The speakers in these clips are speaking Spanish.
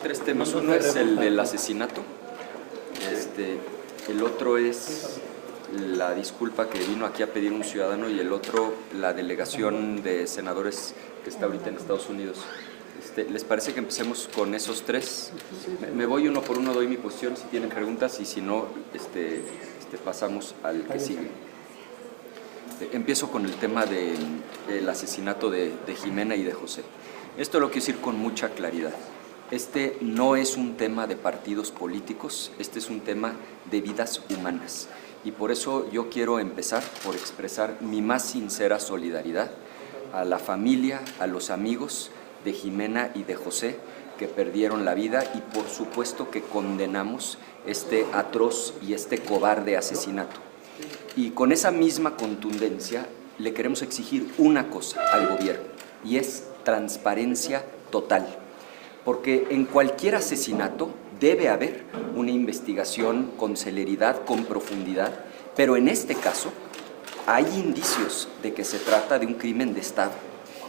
tres temas. Uno es el del asesinato, el otro es la disculpa que vino aquí a pedir un ciudadano y el otro la delegación de senadores que está ahorita en Estados Unidos. ¿Les parece que empecemos con esos tres? Me voy uno por uno, doy mi posición si tienen preguntas y si no, pasamos al que sigue. Empiezo con el tema del asesinato de Jimena y de José. Esto lo quiero decir con mucha claridad. Este no es un tema de partidos políticos, este es un tema de vidas humanas. Y por eso yo quiero empezar por expresar mi más sincera solidaridad a la familia, a los amigos de Jimena y de José que perdieron la vida y por supuesto que condenamos este atroz y este cobarde asesinato. Y con esa misma contundencia le queremos exigir una cosa al gobierno y es transparencia total. Porque en cualquier asesinato debe haber una investigación con celeridad, con profundidad, pero en este caso hay indicios de que se trata de un crimen de Estado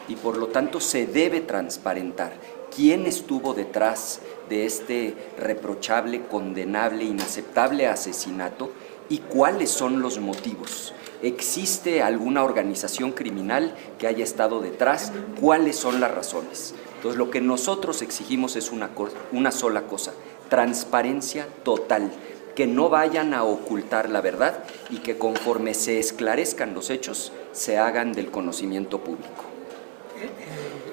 y por lo tanto se debe transparentar quién estuvo detrás de este reprochable, condenable, inaceptable asesinato y cuáles son los motivos. ¿Existe alguna organización criminal que haya estado detrás? ¿Cuáles son las razones? Entonces, lo que nosotros exigimos es una sola cosa, transparencia total, que no vayan a ocultar la verdad y que conforme se esclarezcan los hechos, se hagan del conocimiento público.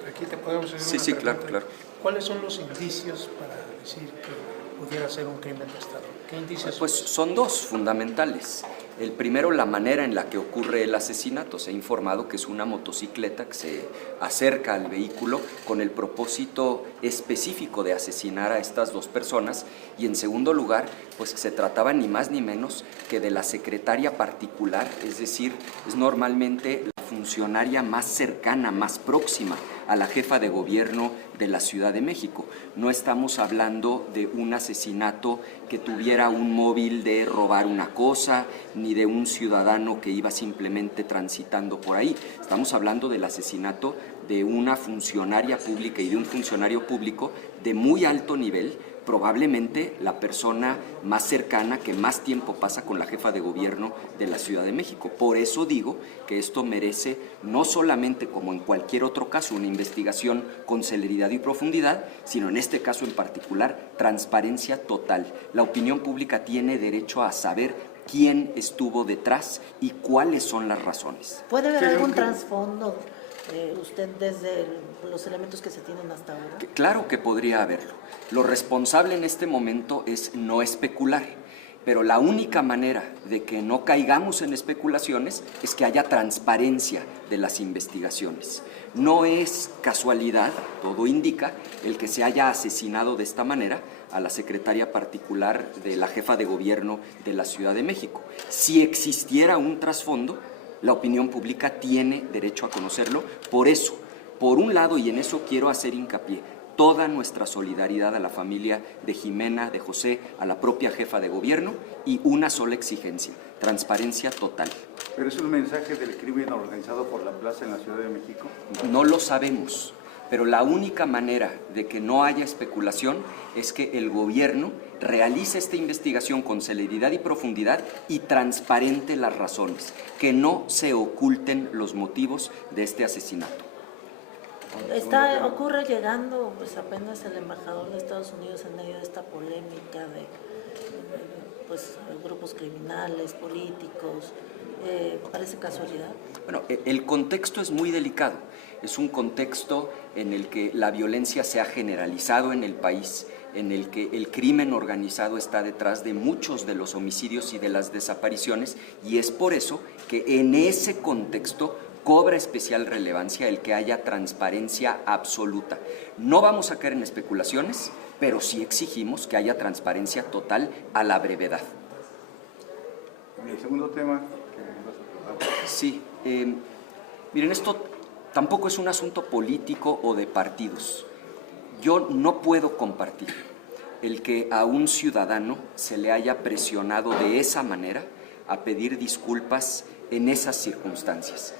Aquí te podemos hacer Sí, una claro, pregunta. claro. ¿Cuáles son los indicios para decir que pudiera ser un crimen de Estado? ¿Qué indicios? Pues son dos fundamentales. El primero, la manera en la que ocurre el asesinato. Se ha informado que es una motocicleta que se acerca al vehículo con el propósito específico de asesinar a estas dos personas. Y en segundo lugar, pues se trataba ni más ni menos que de la secretaria particular, es decir, es normalmente la funcionaria más cercana, más próxima a la jefa de gobierno de la Ciudad de México. No estamos hablando de un asesinato que tuviera un móvil de robar una cosa, ni de un ciudadano que iba simplemente transitando por ahí. Estamos hablando del asesinato de una funcionaria pública y de un funcionario público de muy alto nivel, probablemente la persona más cercana que más tiempo pasa con la jefa de gobierno de la Ciudad de México. Por eso digo que esto merece no solamente como en cualquier otro caso una investigación con celeridad y profundidad, sino en este caso en particular transparencia total. La opinión pública tiene derecho a saber quién estuvo detrás y cuáles son las razones. ¿Puede haber algún trasfondo, usted, desde los elementos que se tienen hasta ahora? Claro que podría haberlo. Lo responsable en este momento es no especular, pero la única manera de que no caigamos en especulaciones es que haya transparencia de las investigaciones. No es casualidad, todo indica, el que se haya asesinado de esta manera a la secretaria particular de la jefa de gobierno de la Ciudad de México. Si existiera un trasfondo, la opinión pública tiene derecho a conocerlo. Por eso, por un lado, y en eso quiero hacer hincapié, toda nuestra solidaridad a la familia de Jimena, de José, a la propia jefa de gobierno y una sola exigencia, transparencia total. ¿Pero es un mensaje del crimen organizado por la plaza en la Ciudad de México? No lo sabemos, pero la única manera de que no haya especulación es que el gobierno realice esta investigación con celeridad y profundidad y transparente las razones, que no se oculten los motivos de este asesinato. Ocurre llegando pues apenas el embajador de Estados Unidos en medio de esta polémica de pues grupos criminales, políticos. ¿Parece casualidad? Bueno, el contexto es muy delicado. Es un contexto en el que la violencia se ha generalizado en el país, en el que el crimen organizado está detrás de muchos de los homicidios y de las desapariciones, y es por eso que en ese contexto cobra especial relevancia el que haya transparencia absoluta. No vamos a caer en especulaciones, pero sí exigimos que haya transparencia total a la brevedad. El segundo tema que vas a tratar. Sí, miren, esto tampoco es un asunto político o de partidos. Yo no puedo compartir el que a un ciudadano se le haya presionado de esa manera a pedir disculpas en esas circunstancias.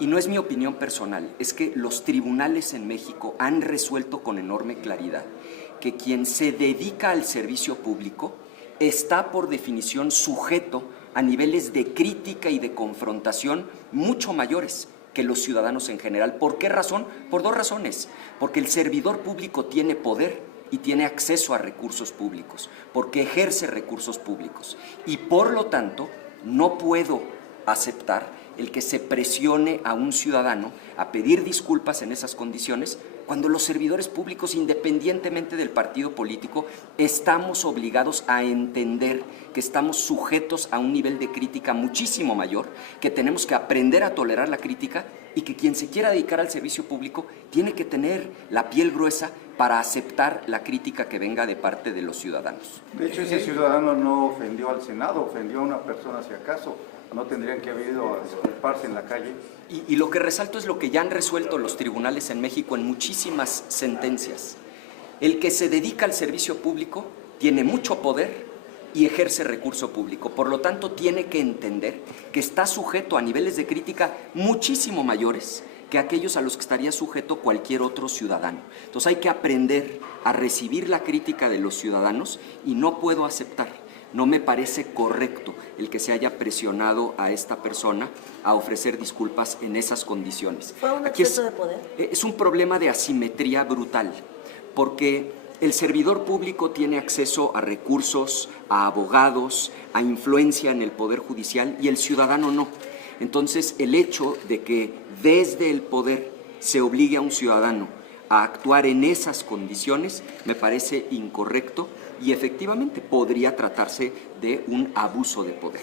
Y no es mi opinión personal, es que los tribunales en México han resuelto con enorme claridad que quien se dedica al servicio público está por definición sujeto a niveles de crítica y de confrontación mucho mayores que los ciudadanos en general. ¿Por qué razón? Por dos razones. Porque el servidor público tiene poder y tiene acceso a recursos públicos, porque ejerce recursos públicos. Y por lo tanto, no puedo aceptar el que se presione a un ciudadano a pedir disculpas en esas condiciones, cuando los servidores públicos, independientemente del partido político, estamos obligados a entender que estamos sujetos a un nivel de crítica muchísimo mayor, que tenemos que aprender a tolerar la crítica y que quien se quiera dedicar al servicio público tiene que tener la piel gruesa para aceptar la crítica que venga de parte de los ciudadanos. De hecho, ese ciudadano no ofendió al Senado, ofendió a una persona si acaso. No tendrían que haber ido a disculparse en la calle. Y lo que resalto es lo que ya han resuelto los tribunales en México en muchísimas sentencias. El que se dedica al servicio público tiene mucho poder y ejerce recurso público. Por lo tanto, tiene que entender que está sujeto a niveles de crítica muchísimo mayores que aquellos a los que estaría sujeto cualquier otro ciudadano. Entonces hay que aprender a recibir la crítica de los ciudadanos y no puedo aceptar. No me parece correcto el que se haya presionado a esta persona a ofrecer disculpas en esas condiciones. ¿Fue un exceso de poder? Es un problema de asimetría brutal, porque el servidor público tiene acceso a recursos, a abogados, a influencia en el Poder Judicial y el ciudadano no. Entonces, el hecho de que desde el poder se obligue a un ciudadano a actuar en esas condiciones me parece incorrecto y efectivamente podría tratarse de un abuso de poder.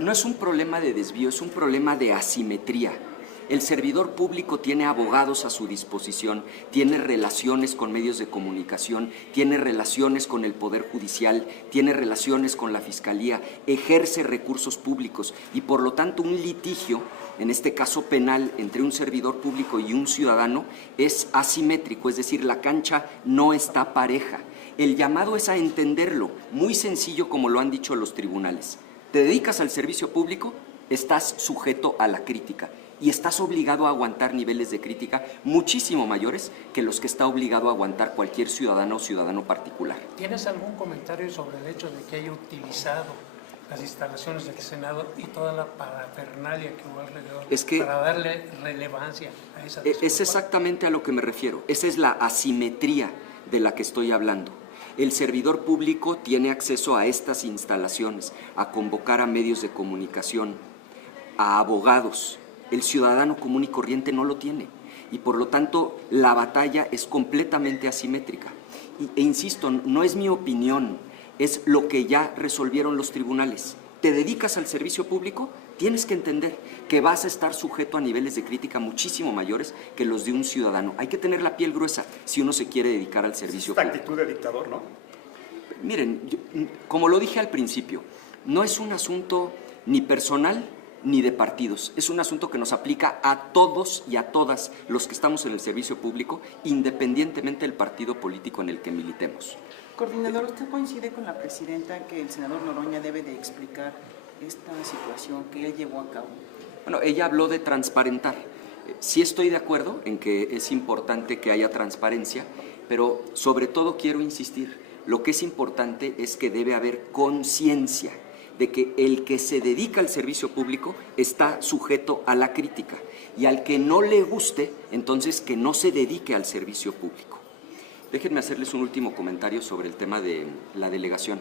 No es un problema de desvío, es un problema de asimetría. El servidor público tiene abogados a su disposición, tiene relaciones con medios de comunicación, tiene relaciones con el Poder Judicial, tiene relaciones con la Fiscalía, ejerce recursos públicos y por lo tanto un litigio, en este caso penal, entre un servidor público y un ciudadano es asimétrico, es decir, la cancha no está pareja. El llamado es a entenderlo, muy sencillo como lo han dicho los tribunales. Te dedicas al servicio público, estás sujeto a la crítica y estás obligado a aguantar niveles de crítica muchísimo mayores que los que está obligado a aguantar cualquier ciudadano o ciudadano particular. ¿Tienes algún comentario sobre el hecho de que haya utilizado las instalaciones del Senado y toda la parafernalia que hubo alrededor para darle relevancia a esa disculpa? Es exactamente a lo que me refiero. Esa es la asimetría de la que estoy hablando. El servidor público tiene acceso a estas instalaciones, a convocar a medios de comunicación, a abogados. El ciudadano común y corriente no lo tiene y por lo tanto la batalla es completamente asimétrica. E insisto, no es mi opinión, es lo que ya resolvieron los tribunales. Te dedicas al servicio público, tienes que entender que vas a estar sujeto a niveles de crítica muchísimo mayores que los de un ciudadano. Hay que tener la piel gruesa si uno se quiere dedicar al servicio público. Esta actitud de dictador, ¿no? Miren, como lo dije al principio, no es un asunto ni personal ni de partidos. Es un asunto que nos aplica a todos y a todas los que estamos en el servicio público, independientemente del partido político en el que militemos. Coordinador, ¿usted coincide con la presidenta que el senador Noroña debe de explicar esta situación que él llevó a cabo? Bueno, ella habló de transparentar. Sí estoy de acuerdo en que es importante que haya transparencia, pero sobre todo quiero insistir, lo que es importante es que debe haber conciencia de que el que se dedica al servicio público está sujeto a la crítica y al que no le guste, entonces que no se dedique al servicio público. Déjenme hacerles un último comentario sobre el tema de la delegación.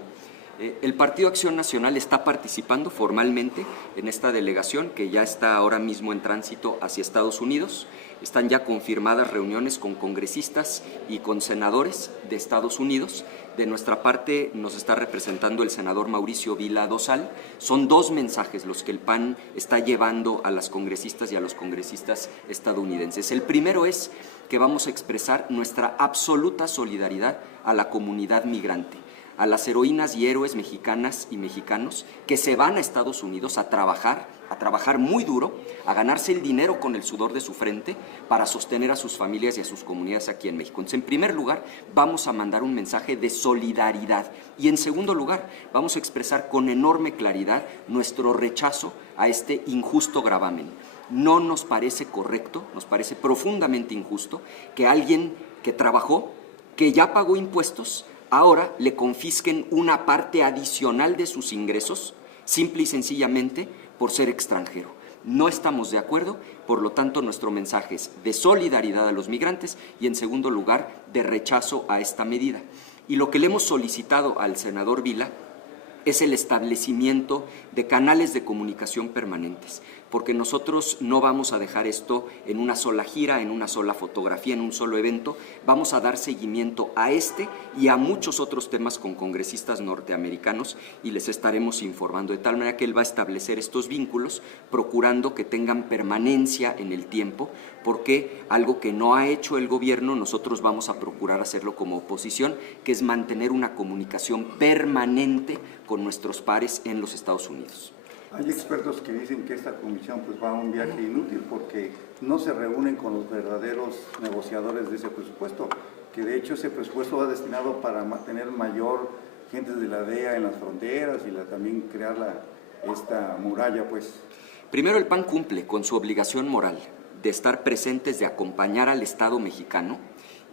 El Partido Acción Nacional está participando formalmente en esta delegación que ya está ahora mismo en tránsito hacia Estados Unidos. Están ya confirmadas reuniones con congresistas y con senadores de Estados Unidos. De nuestra parte nos está representando el senador Mauricio Vila Dosal. Son dos mensajes los que el PAN está llevando a las congresistas y a los congresistas estadounidenses. El primero es que vamos a expresar nuestra absoluta solidaridad a la comunidad migrante, a las heroínas y héroes mexicanas y mexicanos que se van a Estados Unidos a trabajar muy duro, a ganarse el dinero con el sudor de su frente para sostener a sus familias y a sus comunidades aquí en México. Entonces, en primer lugar, vamos a mandar un mensaje de solidaridad y en segundo lugar, vamos a expresar con enorme claridad nuestro rechazo a este injusto gravamen. No nos parece correcto, nos parece profundamente injusto que alguien que trabajó, que ya pagó impuestos, ahora le confisquen una parte adicional de sus ingresos, simple y sencillamente por ser extranjero. No estamos de acuerdo, por lo tanto nuestro mensaje es de solidaridad a los migrantes y en segundo lugar de rechazo a esta medida. Y lo que le hemos solicitado al senador Vila es el establecimiento de canales de comunicación permanentes, porque nosotros no vamos a dejar esto en una sola gira, en una sola fotografía, en un solo evento. Vamos a dar seguimiento a este y a muchos otros temas con congresistas norteamericanos y les estaremos informando, de tal manera que él va a establecer estos vínculos, procurando que tengan permanencia en el tiempo, porque algo que no ha hecho el gobierno, nosotros vamos a procurar hacerlo como oposición, que es mantener una comunicación permanente con nuestros pares en los Estados Unidos. Hay expertos que dicen que esta comisión pues va a un viaje inútil porque no se reúnen con los verdaderos negociadores de ese presupuesto, que de hecho ese presupuesto va destinado para tener mayor gente de la DEA en las fronteras y también crear esta muralla, pues. Primero, el PAN cumple con su obligación moral de estar presentes, de acompañar al Estado mexicano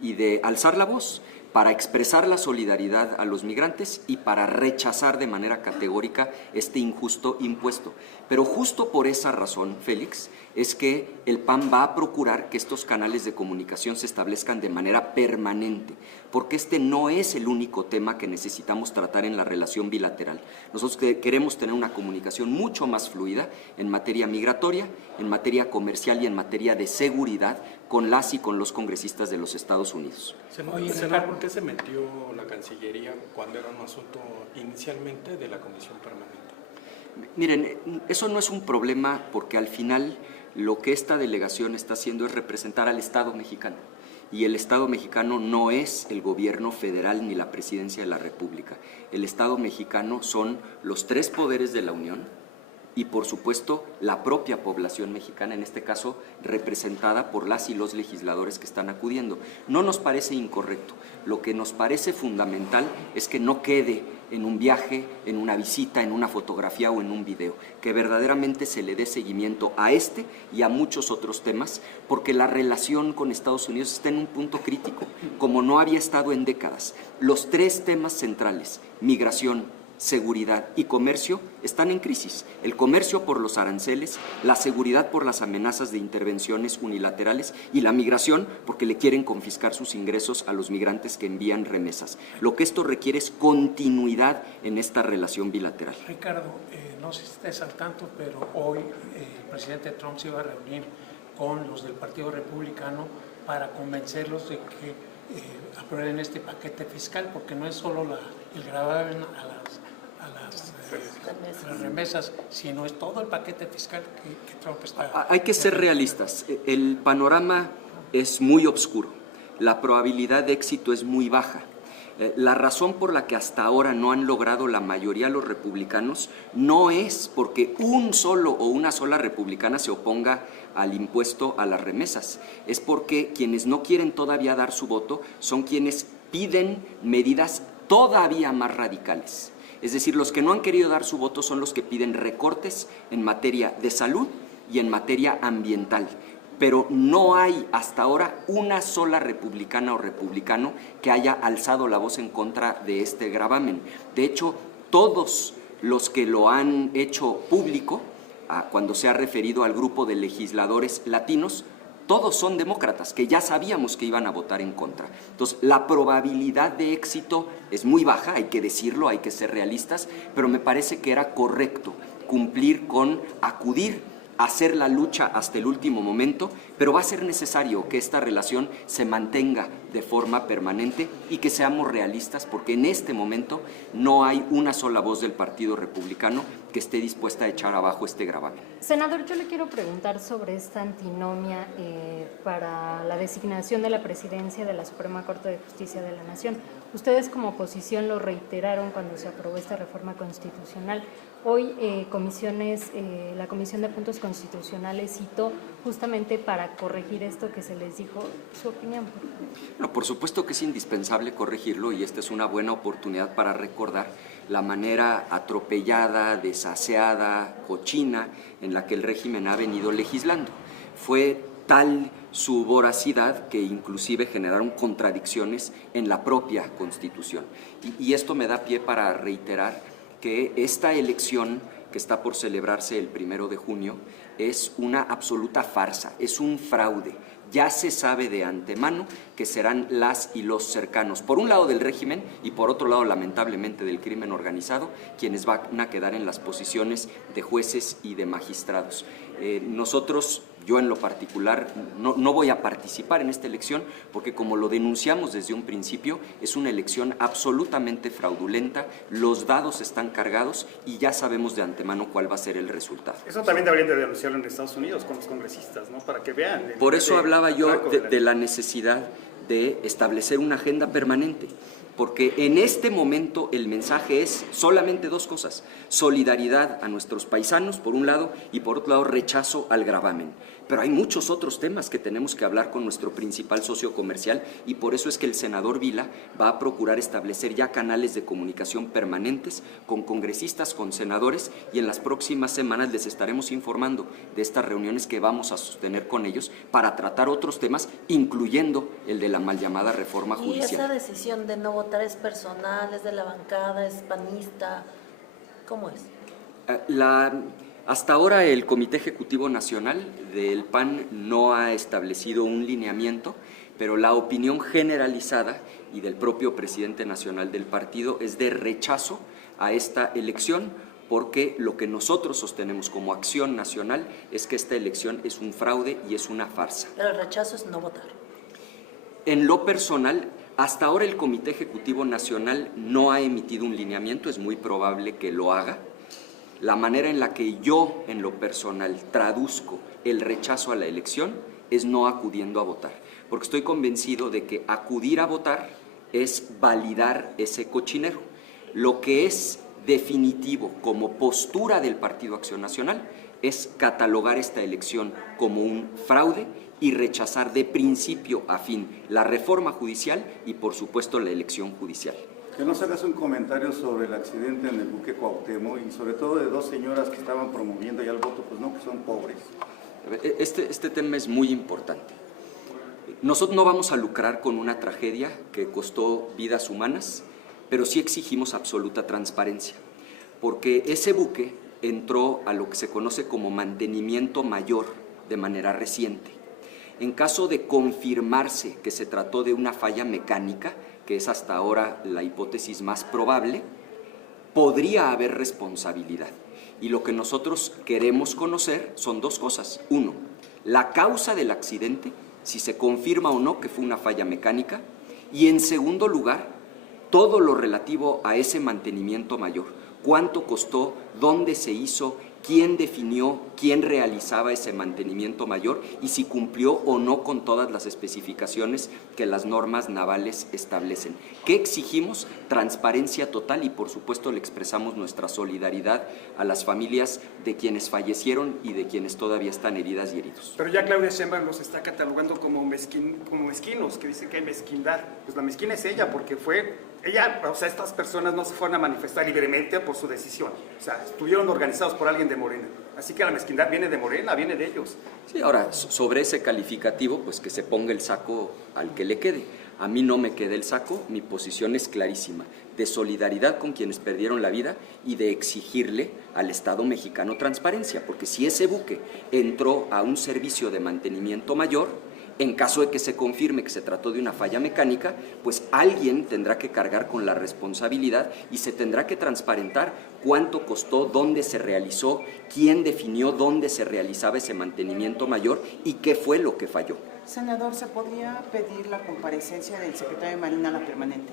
y de alzar la voz para expresar la solidaridad a los migrantes y para rechazar de manera categórica este injusto impuesto. Pero justo por esa razón, Félix, es que el PAN va a procurar que estos canales de comunicación se establezcan de manera permanente, porque este no es el único tema que necesitamos tratar en la relación bilateral. Nosotros queremos tener una comunicación mucho más fluida en materia migratoria, en materia comercial y en materia de seguridad con las y con los congresistas de los Estados Unidos. Senador, ¿por qué se metió la Cancillería cuando era un asunto inicialmente de la Comisión Permanente? Miren, eso no es un problema porque al final lo que esta delegación está haciendo es representar al Estado mexicano. Y el Estado mexicano no es el gobierno federal ni la presidencia de la República. El Estado mexicano son los tres poderes de la Unión y, por supuesto, la propia población mexicana, en este caso representada por las y los legisladores que están acudiendo. No nos parece incorrecto. Lo que nos parece fundamental es que no quede en un viaje, en una visita, en una fotografía o en un video, que verdaderamente se le dé seguimiento a este y a muchos otros temas, porque la relación con Estados Unidos está en un punto crítico, como no había estado en décadas. Los tres temas centrales, migración, seguridad y comercio, están en crisis. El comercio por los aranceles, la seguridad por las amenazas de intervenciones unilaterales y la migración porque le quieren confiscar sus ingresos a los migrantes que envían remesas. Lo que esto requiere es continuidad en esta relación bilateral. Ricardo, no sé si estés al tanto, pero hoy el presidente Trump se iba a reunir con los del Partido Republicano para convencerlos de que aprueben este paquete fiscal, porque no es solo el gravamen a las remesas, sino es todo el paquete fiscal que Trump está... Hay que ser realistas. El panorama es muy oscuro. La probabilidad de éxito es muy baja. La razón por la que hasta ahora no han logrado la mayoría los republicanos no es porque un solo o una sola republicana se oponga al impuesto a las remesas. Es porque quienes no quieren todavía dar su voto son quienes piden medidas todavía más radicales. Es decir, los que no han querido dar su voto son los que piden recortes en materia de salud y en materia ambiental. Pero no hay hasta ahora una sola republicana o republicano que haya alzado la voz en contra de este gravamen. De hecho, todos los que lo han hecho público, cuando se ha referido al grupo de legisladores latinos, todos son demócratas, que ya sabíamos que iban a votar en contra. Entonces, la probabilidad de éxito es muy baja, hay que decirlo, hay que ser realistas, pero me parece que era correcto cumplir con acudir, hacer la lucha hasta el último momento, pero va a ser necesario que esta relación se mantenga de forma permanente y que seamos realistas, porque en este momento no hay una sola voz del Partido Republicano que esté dispuesta a echar abajo este gravamen. Senador, yo le quiero preguntar sobre esta antinomia para la designación de la presidencia de la Suprema Corte de Justicia de la Nación. Ustedes como oposición lo reiteraron cuando se aprobó esta reforma constitucional. Hoy la Comisión de Puntos Constitucionales citó justamente para corregir esto que se les dijo? Su opinión. No, por supuesto que es indispensable corregirlo y esta es una buena oportunidad para recordar la manera atropellada, desaseada, cochina en la que el régimen ha venido legislando. Fue tal su voracidad que inclusive generaron contradicciones en la propia Constitución. Y esto me da pie para reiterar que esta elección que está por celebrarse el 1 de junio es una absoluta farsa, es un fraude. Ya se sabe de antemano que serán las y los cercanos, por un lado del régimen y por otro lado, lamentablemente, del crimen organizado, quienes van a quedar en las posiciones de jueces y de magistrados. Nosotros, yo en lo particular, no voy a participar en esta elección porque, como lo denunciamos desde un principio, es una elección absolutamente fraudulenta, los dados están cargados y ya sabemos de antemano cuál va a ser el resultado. Eso también deberían de denunciarlo en Estados Unidos con los congresistas, ¿no? Para que vean. Por eso hablaba yo de la necesidad de establecer una agenda permanente, porque en este momento el mensaje es solamente dos cosas: solidaridad a nuestros paisanos, por un lado, y por otro lado, rechazo al gravamen. Pero hay muchos otros temas que tenemos que hablar con nuestro principal socio comercial y por eso es que el senador Vila va a procurar establecer ya canales de comunicación permanentes con congresistas, con senadores, y en las próximas semanas les estaremos informando de estas reuniones que vamos a sostener con ellos para tratar otros temas, incluyendo el de la mal llamada reforma judicial. ¿Y esa decisión de no votar es personal, es de la bancada, es panista? ¿Cómo es? Hasta ahora el Comité Ejecutivo Nacional del PAN no ha establecido un lineamiento, pero la opinión generalizada y del propio presidente nacional del partido es de rechazo a esta elección, porque lo que nosotros sostenemos como acción nacional es que esta elección es un fraude y es una farsa. Pero el rechazo es no votar. En lo personal, hasta ahora el Comité Ejecutivo Nacional no ha emitido un lineamiento, es muy probable que lo haga. La manera en la que yo, en lo personal, traduzco el rechazo a la elección es no acudiendo a votar, porque estoy convencido de que acudir a votar es validar ese cochinero. Lo que es definitivo como postura del Partido Acción Nacional es catalogar esta elección como un fraude y rechazar de principio a fin la reforma judicial y, por supuesto, la elección judicial. Que nos hagas un comentario sobre el accidente en el buque Cuauhtémoc y sobre todo de dos señoras que estaban promoviendo ya el voto, pues no, que son pobres. Este tema es muy importante. Nosotros no vamos a lucrar con una tragedia que costó vidas humanas, pero sí exigimos absoluta transparencia, porque ese buque entró a lo que se conoce como mantenimiento mayor de manera reciente. En caso de confirmarse que se trató de una falla mecánica, que es hasta ahora la hipótesis más probable, podría haber responsabilidad. Y lo que nosotros queremos conocer son dos cosas. Uno, la causa del accidente, si se confirma o no que fue una falla mecánica. Y en segundo lugar, todo lo relativo a ese mantenimiento mayor. ¿Cuánto costó? ¿Dónde se hizo? ¿Quién definió quién realizaba ese mantenimiento mayor y si cumplió o no con todas las especificaciones que las normas navales establecen? ¿Qué exigimos? Transparencia total y, por supuesto, le expresamos nuestra solidaridad a las familias de quienes fallecieron y de quienes todavía están heridas y heridos. Pero ya Claudia Sheinbaum los está catalogando como mezquinos, que dice que hay mezquindad. Pues la mezquina es ella, porque estas personas no se fueron a manifestar libremente por su decisión. O sea, estuvieron organizados por alguien de Morena. Así que la mezquindad viene de Morena, viene de ellos. Sí, ahora, sobre ese calificativo, pues que se ponga el saco al que le quede. A mí no me queda el saco, mi posición es clarísima, de solidaridad con quienes perdieron la vida y de exigirle al Estado mexicano transparencia, porque si ese buque entró a un servicio de mantenimiento mayor, en caso de que se confirme que se trató de una falla mecánica, pues alguien tendrá que cargar con la responsabilidad y se tendrá que transparentar cuánto costó, dónde se realizó, quién definió dónde se realizaba ese mantenimiento mayor y qué fue lo que falló. Senador, ¿se podría pedir la comparecencia del secretario de Marina a la permanente?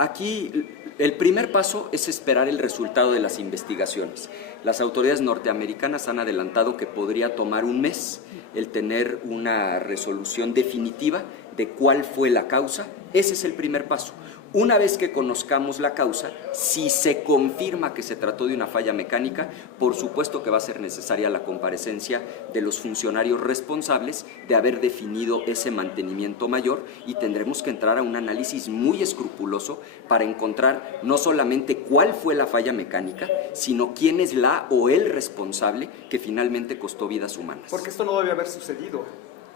Aquí el primer paso es esperar el resultado de las investigaciones. Las autoridades norteamericanas han adelantado que podría tomar un mes el tener una resolución definitiva de cuál fue la causa. Ese es el primer paso. Una vez que conozcamos la causa, si se confirma que se trató de una falla mecánica, por supuesto que va a ser necesaria la comparecencia de los funcionarios responsables de haber definido ese mantenimiento mayor y tendremos que entrar a un análisis muy escrupuloso para encontrar no solamente cuál fue la falla mecánica, sino quién es la o el responsable que finalmente costó vidas humanas. Porque esto no debe haber sucedido.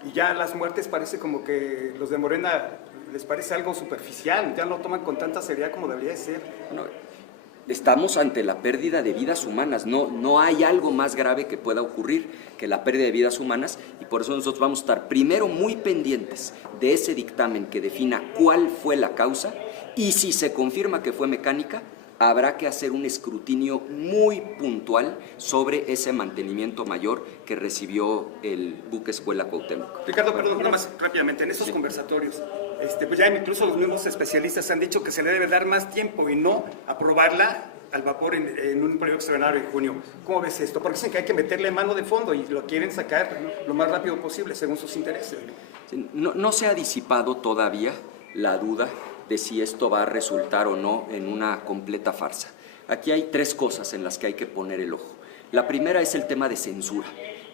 Y ya las muertes parece como que los de Morena les parece algo superficial, ya no lo toman con tanta seriedad como debería de ser. Bueno, estamos ante la pérdida de vidas humanas, no hay algo más grave que pueda ocurrir que la pérdida de vidas humanas, y por eso nosotros vamos a estar primero muy pendientes de ese dictamen que defina cuál fue la causa, y si se confirma que fue mecánica, habrá que hacer un escrutinio muy puntual sobre ese mantenimiento mayor que recibió el buque Escuela Cuauhtémoc. Ricardo, perdón, nada más rápidamente, en esos conversatorios, pues ya incluso los mismos especialistas han dicho que se le debe dar más tiempo y no aprobarla al vapor en un periodo extraordinario en junio. ¿Cómo ves esto? Porque dicen que hay que meterle mano de fondo y lo quieren sacar lo más rápido posible según sus intereses. No se ha disipado todavía la duda de si esto va a resultar o no en una completa farsa. Aquí hay tres cosas en las que hay que poner el ojo. La primera es el tema de censura.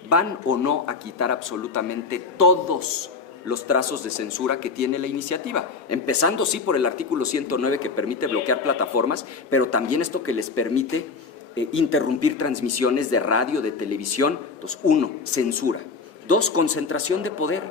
¿Van o no a quitar absolutamente todos los trazos de censura que tiene la iniciativa? Empezando sí por el artículo 109 que permite bloquear plataformas, pero también esto que les permite interrumpir transmisiones de radio, de televisión. Entonces, 1, censura. 2, concentración de poder.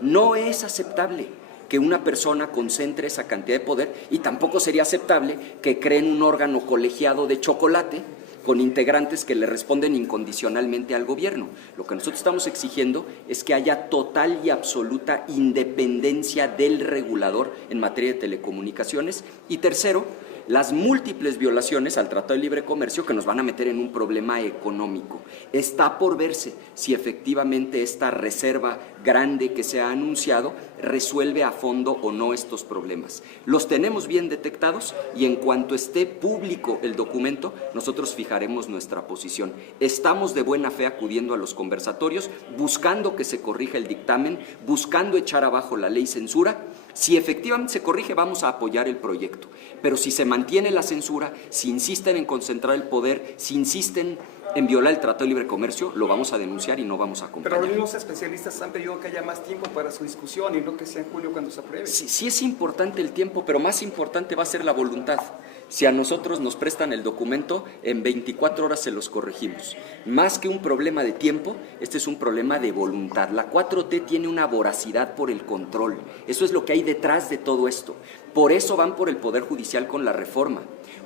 No es aceptable que una persona concentre esa cantidad de poder, y tampoco sería aceptable que creen un órgano colegiado de chocolate con integrantes que le responden incondicionalmente al gobierno. Lo que nosotros estamos exigiendo es que haya total y absoluta independencia del regulador en materia de telecomunicaciones. Y tercero, las múltiples violaciones al Tratado de Libre Comercio que nos van a meter en un problema económico. Está por verse si efectivamente esta reserva grande que se ha anunciado resuelve a fondo o no estos problemas. Los tenemos bien detectados y en cuanto esté público el documento, nosotros fijaremos nuestra posición. Estamos de buena fe acudiendo a los conversatorios, buscando que se corrija el dictamen, buscando echar abajo la ley censura. Si efectivamente se corrige, vamos a apoyar el proyecto. Pero si se mantiene la censura, si insisten en concentrar el poder, si insisten en violar el Tratado de Libre Comercio, lo vamos a denunciar y no vamos a acompañar. Pero los mismos especialistas han pedido que haya más tiempo para su discusión y no que sea en julio cuando se apruebe. Sí es importante el tiempo, pero más importante va a ser la voluntad. Si a nosotros nos prestan el documento, en 24 horas se los corregimos. Más que un problema de tiempo, este es un problema de voluntad. La 4T tiene una voracidad por el control. Eso es lo que hay detrás de todo esto. Por eso van por el Poder Judicial con la reforma.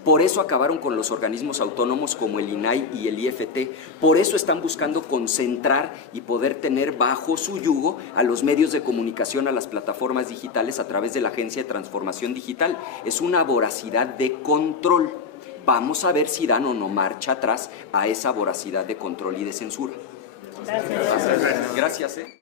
Por eso acabaron con los organismos autónomos como el INAI y el IFT. Por eso están buscando concentrar y poder tener bajo su yugo a los medios de comunicación, a las plataformas digitales a través de la Agencia de Transformación Digital. Es una voracidad de control. Vamos a ver si dan o no marcha atrás a esa voracidad de control y de censura. Gracias. Gracias.